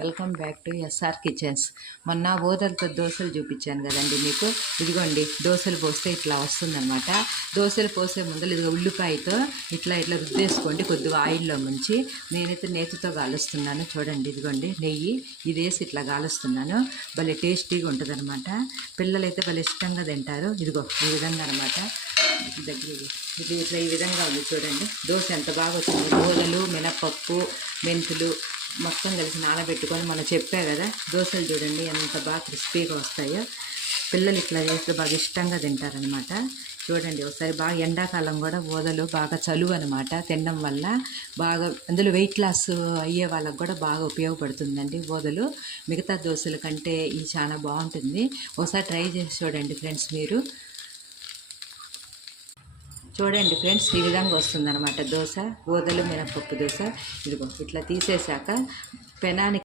Welcome back to SR kitchens. మొన్న ఓదలతో దోశలు చూపించాను కదండి మీకు. ఇదిగోండి దోశలు పోస్తే ఇట్లా వస్తుందన్నమాట. దోశలు పోసే ముందర ఇదిగో ఉల్లిపాయతో ఇట్లా రుద్దేసుకోండి కొద్దిగా ఆయిల్లో ముంచి. నేనైతే నేతితో కాలుస్తున్నాను చూడండి. ఇదిగోండి నెయ్యి ఇది వేసి ఇట్లా కాలుస్తున్నాను. భలే టేస్టీగా ఉంటుంది అనమాట. పిల్లలైతే భలే ఇష్టంగా తింటారు. ఇదిగో ఈ విధంగా అనమాట. దగ్గర ఇది ఇట్లా ఈ విధంగా ఉంది చూడండి. దోశ ఎంత బాగా వచ్చింది. ఓదలు, మినపప్పు, మెంతులు మొత్తం కలిసి నానబెట్టుకొని మనం చెప్పా కదా. దోశలు చూడండి ఎంత బాగా క్రిస్పీగా వస్తాయో. పిల్లలు ఇట్లా చేస్తే బాగా ఇష్టంగా తింటారనమాట. చూడండి ఒకసారి. బాగా ఎండాకాలం కూడా ఓదలు బాగా చలువు అనమాట. తినడం వల్ల బాగా అందులో వెయిట్ లాస్ అయ్యే వాళ్ళకు కూడా బాగా ఉపయోగపడుతుందండి ఓదలు. మిగతా దోశల కంటే ఇది చాలా బాగుంటుంది. ఒకసారి ట్రై చేసి చూడండి ఫ్రెండ్స్ మీరు. చూడండి ఫ్రెండ్స్ ఈ విధంగా వస్తుందన్నమాట దోశ. ఓదలు మినపప్పు దోశ. ఇదిగో ఇట్లా తీసేశాక పెనానికి